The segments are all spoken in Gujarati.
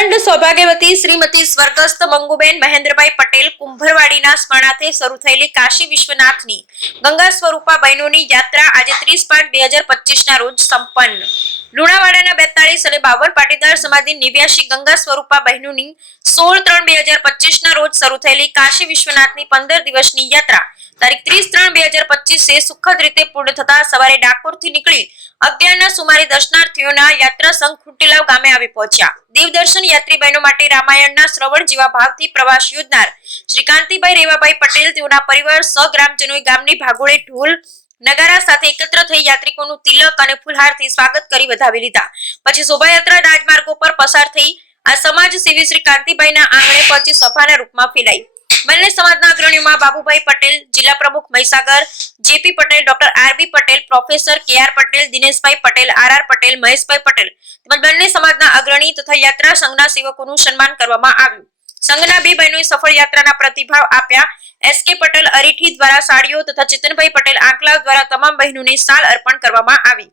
અખંડ સૌભાગ્યવતી શ્રીમતી સ્વર્ગસ્થ મંગુબેન મહેન્દ્રભાઈ પટેલ કુંભરવાડીના સ્મરણાર્થે શરૂ થયેલી કાશી વિશ્વનાથની ગંગા સ્વરૂપા બહેનોની યાત્રા આજે ત્રીસ પાંચ બે હજાર પચીસ ના રોજ સંપન્ન. લુણાવાડાના બેતાળીસ અને બાવન પાટીદાર સમાજની નેવ્યાશી ગંગા સ્વરૂપા બહેનોની સોળ ત્રણ બે હજાર પચીસ ના રોજ શરૂ થયેલી કાશી વિશ્વનાથની પંદર દિવસની યાત્રા તારીખ ત્રીસ ત્રણ બે હજાર પચીસે સુખદ રીતે પૂર્ણ થતા સવારે ડાકોરથી નીકળી અગિયારના સુમારે દર્શનાર્થીઓના યાત્રા સંઘ ખૂંટીલાવ ગામે આવી પહોંચ્યા. દેવદર્શન યાત્રી બહેનો માટે રામાયણના શ્રવણ જેવા ભાવથી પ્રવાસ યોજનાર શ્રી કાંતિભાઈ રેવાભાઈ પટેલ તેઓના પરિવાર સહગ્રામજનોએ ગામની ભાગોળે ઢોલ, નગારા સાથે એકત્ર થઈ યાત્રિકોનું તિલક અને ફુલહારથી સ્વાગત કરી વધાવી લીધા. પછી શોભાયાત્રા રાજમાર્ગો પર પસાર થઈ આ સમાજ સેવી શ્રી કાંતિભાઈના આંગણે પહોંચી સભાના રૂપમાં ફેલાઈ. બંને સમાજના અગ્રણીઓમાં બાબુભાઈ પટેલ, જિલ્લા પ્રમુખ Mahisagar, JP Patel, doctor RB Patel, professor K R Patel, Dineshbhai Patel, R R Patel, Maheshbhai Patel તેમજ બંને સમાજના અગ્રણી તથા યાત્રા સંઘના સેવકોનું સન્માન કરવામાં આવ્યું. સંઘના બે બહેનોએ સફળ યાત્રાના પ્રતિભાવ આપ્યા. એસ કે પટેલ અરીઠી દ્વારા સાડીઓ તથા ચેતનભાઈ પટેલ આંકલાવ દ્વારા તમામ બહેનોને સાલ અર્પણ કરવામાં આવી.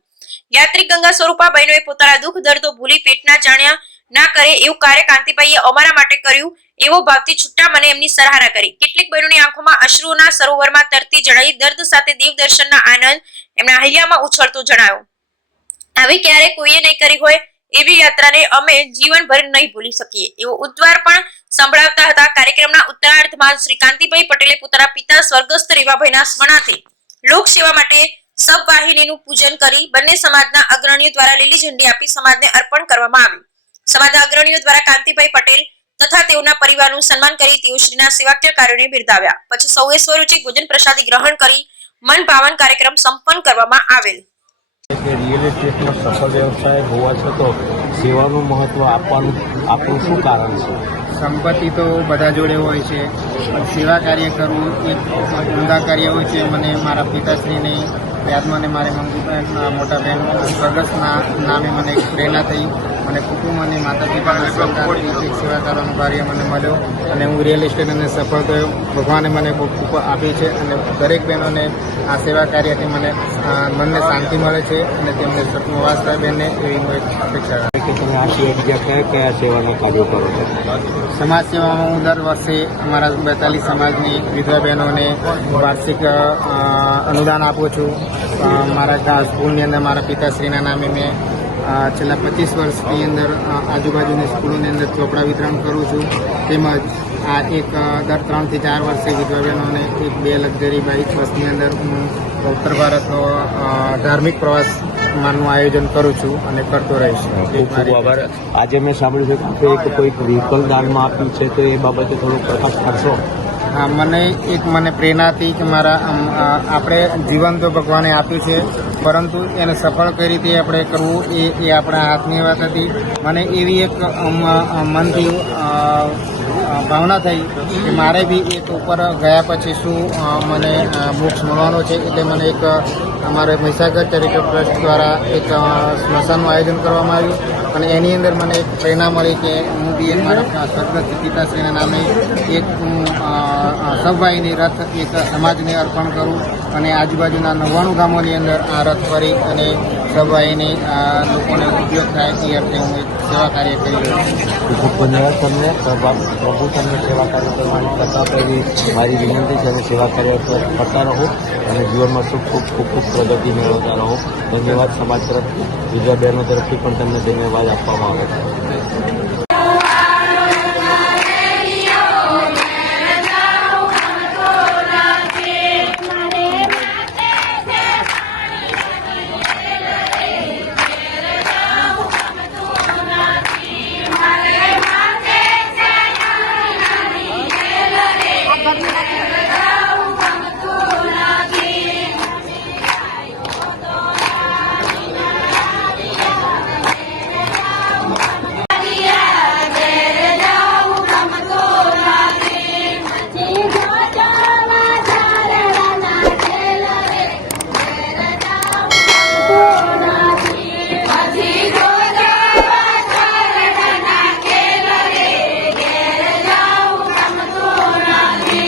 યાત્રી ગંગા સ્વરૂપા બહેનોએ પોતાના દુઃખ દર્દો ભૂલી પેટના જાણ્યા ના કરે એવું કાર્ય કાંતિભાઈએ અમારા માટે કર્યું. એવો ભાવથી છૂટા મને એમની સરાહના કરી. કેટલીક બહેનોની આંખોમાં અશ્રુના સરોવરમાં તરતી જણાઈ દર્દ સાથે દેવ દર્શનના આનંદ એમના હૈયામાં ઉછળતો જણાયો. આવી ક્યારે કોઈએ નહીં કરી હોય એવી યાત્રાને અમે જીવનભર નહીં ભૂલી શકીએ. એવો ઉદ્વાર પણ સંભળાવતા હતા કાર્યક્રમના ઉત્તરાર્ધમાં શ્રી કાંતિભાઈ પટેલે પોતાના પિતા સ્વર્ગસ્થ રેવાભાઈના સ્મરણાર્થે લોકસેવા માટે સબવાહિનીનું પૂજન કરી બંને સમાજના અગ્રણીઓ દ્વારા લીલી ઝંડી આપી સમાજને અર્પણ કરવામાં આવ્યું. સમાજના અગ્રણીઓ દ્વારા કાંતિભાઈ પટેલ તથા તેઓના પરિવારનું સન્માન કરી તેઓ શ્રીના સેવાકીય કાર્યોને બિરદાવ્યા. પછી સૌએ સ્વરૂચિ ભોજન પ્રસાદી ગ્રહણ કરી મન ભાવન કાર્યક્રમ સંપન્ન કરવામાં આવેલ. કે રિયલ એસ્ટેટનો સફળ વ્યવસાય હોવા છતાં સેવાનું મહત્વ આપવાનું આપણું શું કારણ છે? સંપત્તિ તો બધા જોડે હોય છે. પણ સેવા કાર્ય કરવું એક ઉમદા કાર્ય હોય છે. મને મારા પિતાશ્રીની યાદમાં ને મારી મંગુબેન અ, મોટા બહેન સ્વર્ગસ્થના નામે મને એક પ્રેરણા થઈ. મને કુટુંબ અને માતા પિતાના સહકારથી સેવા કરવાનું કાર્ય મને મળ્યો અને હું રિયલ એસ્ટેટ અને સફળ થયો. ભગવાને મને ખૂબ આપી છે અને દરેક બહેનોને આ સેવા કાર્યથી મને મનને શાંતિ મળે છે અને તેમને સપનું વાસ થાય. બેનને એવી હું અપેક્ષા કે તમે આ બીજા કયા કયા સેવાના કાર્યો કરો છો? સમાજ સેવામાં હું દર વર્ષે અમારા બેતાલીસ સમાજની વિધવા બહેનોને વાર્ષિક અનુદાન આપું છું. મારા સ્કૂલની અંદર મારા પિતાશ્રીના નામે મેં છેલ્લા પચીસ વર્ષની અંદર આજુબાજુની સ્કૂલોની અંદર ચોપડા વિતરણ કરું છું. તેમજ આ એક દર ત્રણથી ચાર વર્ષે વિધવા બહેનોને એક બે લક્ઝરી બાઇક બસની અંદર હું ઉત્તર ભારતનો ધાર્મિક પ્રવાસ માનું આયોજન કરું છું અને કરતો રહીશ. ખૂબ ખૂબ આભાર. આજે મેં સાંભળ્યું છે કે એક કોઈક વ્હીકલ દાનમાં આપ્યું છે તો એ બાબતે થોડો પ્રકાશ કરશો હા મને એક મને પ્રેરણા હતી કે મારા આપણે જીવન તો ભગવાને આપ્યું છે પરંતુ એને સફળ કઈ રીતે આપણે કરવું એ એ આપણા હાથની વાત હતી. મને એવી એક મનથી ભાવના થઈ કે મારે બી એક ઉપર ગયા પછી શું મને મોક્ષ મળવાનો છે એટલે મને એક અમારે મહીસાગર ચેરિટેબલ ટ્રસ્ટ દ્વારા એક સ્મશાનનું આયોજન કરવામાં આવ્યું અને એની અંદર મને એક પ્રેરણા મળી કે હું બી એક મારા સ્વર્ગસ્થ પિતાશ્રીના નામે એક હું અ, રથ એક સમાજને અર્પણ કરું અને આજુબાજુના નવ્વાણું ગામોની અંદર આ રથ ફરી અને સૌભાઈની લોકોને ઉપયોગ થાય એ અર્થે હું એક સેવા કાર્ય કરી રહ્યો ખૂબ ધન્યવાદ તમને. પ્રભુ તમને સેવા કાર્ય કરવાની કરતા એવી મારી વિનંતી છે અને સેવા કાર્ય કર- કરતા રહો અને જીવનમાં શું ખૂબ ખૂબ ખૂબ પ્રગતિ મેળવતા રહો. ધન્યવાદ સમાજ તરફથી. બીજા બહેનો તરફથી પણ તમને ધન્યવાદ આપવામાં આવે છે.